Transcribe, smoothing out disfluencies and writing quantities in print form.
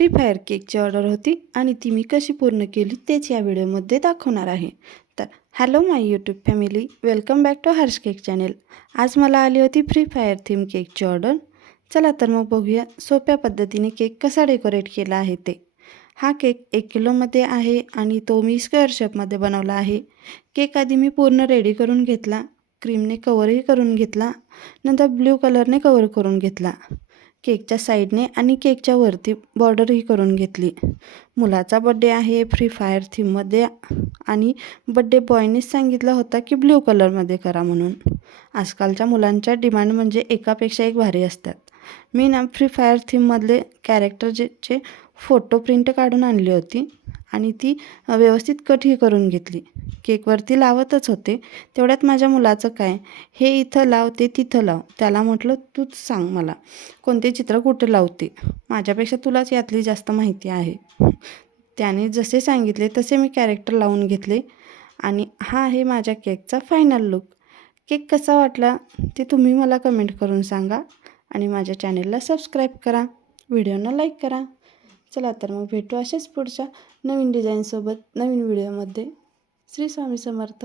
Free fire केकची order होती आणि ती मी कशी पूर्ण केली तेच या व्हिडिओमध्ये दाखवणार आहे। तर hello my YouTube family, welcome back to Harsh cake channel. आज मला आली होती फ्री फायर थीम केकची ऑर्डर। चला तर मग बघूया सोप्या पद्धतीने केक कसा डेकोरेट केला आहे ते। हा केक 1 किलोमध्ये आहे आणि तो मी स्क्वेअर शेपमध्ये बनवला आहे। केक आधी मी पूर्ण रेडी करून घेतला, क्रीमने कवरही करून घेतला, नंतर ब्ल्यू कलरने कवर करून घेतला। केकच्या साईडने आणि केकच्या वरती बॉर्डरही करून घेतली। मुलाचा बड्डे आहे फ्री फायर थीममध्ये आणि बड्डे बॉयनेच सांगितलं होता की ब्ल्यू कलरमध्ये करा म्हणून। आजकालच्या मुलांच्या डिमांड म्हणजे एकापेक्षा एक भारी असतात। मी ना फ्री फायर थीममधले कॅरेक्टरचे फोटो प्रिंट काढून आणली होती आणि ती व्यवस्थित कटही करून घेतली। केकवरती लावतच होते तेवढ्यात माझ्या मुलाचं काय, हे इथं लाव ते तिथं लाव। त्याला म्हटलं तूच सांग मला कोणते चित्र कुठे लावते, माझ्यापेक्षा तुलाच यातली जास्त माहिती आहे। त्याने जसे सांगितले तसे मी कॅरेक्टर लावून घेतले आणि हा आहे माझ्या केकचा फायनल लुक। केक कसा वाटला ते तुम्ही मला कमेंट करून सांगा आणि माझ्या चॅनेलला सबस्क्राईब करा, व्हिडिओना लाईक करा। चला तर मग भेटू असेच पुढच्या नवीन डिझाईनसोबत नवीन व्हिडिओमध्ये। श्री स्वामी समर्थ।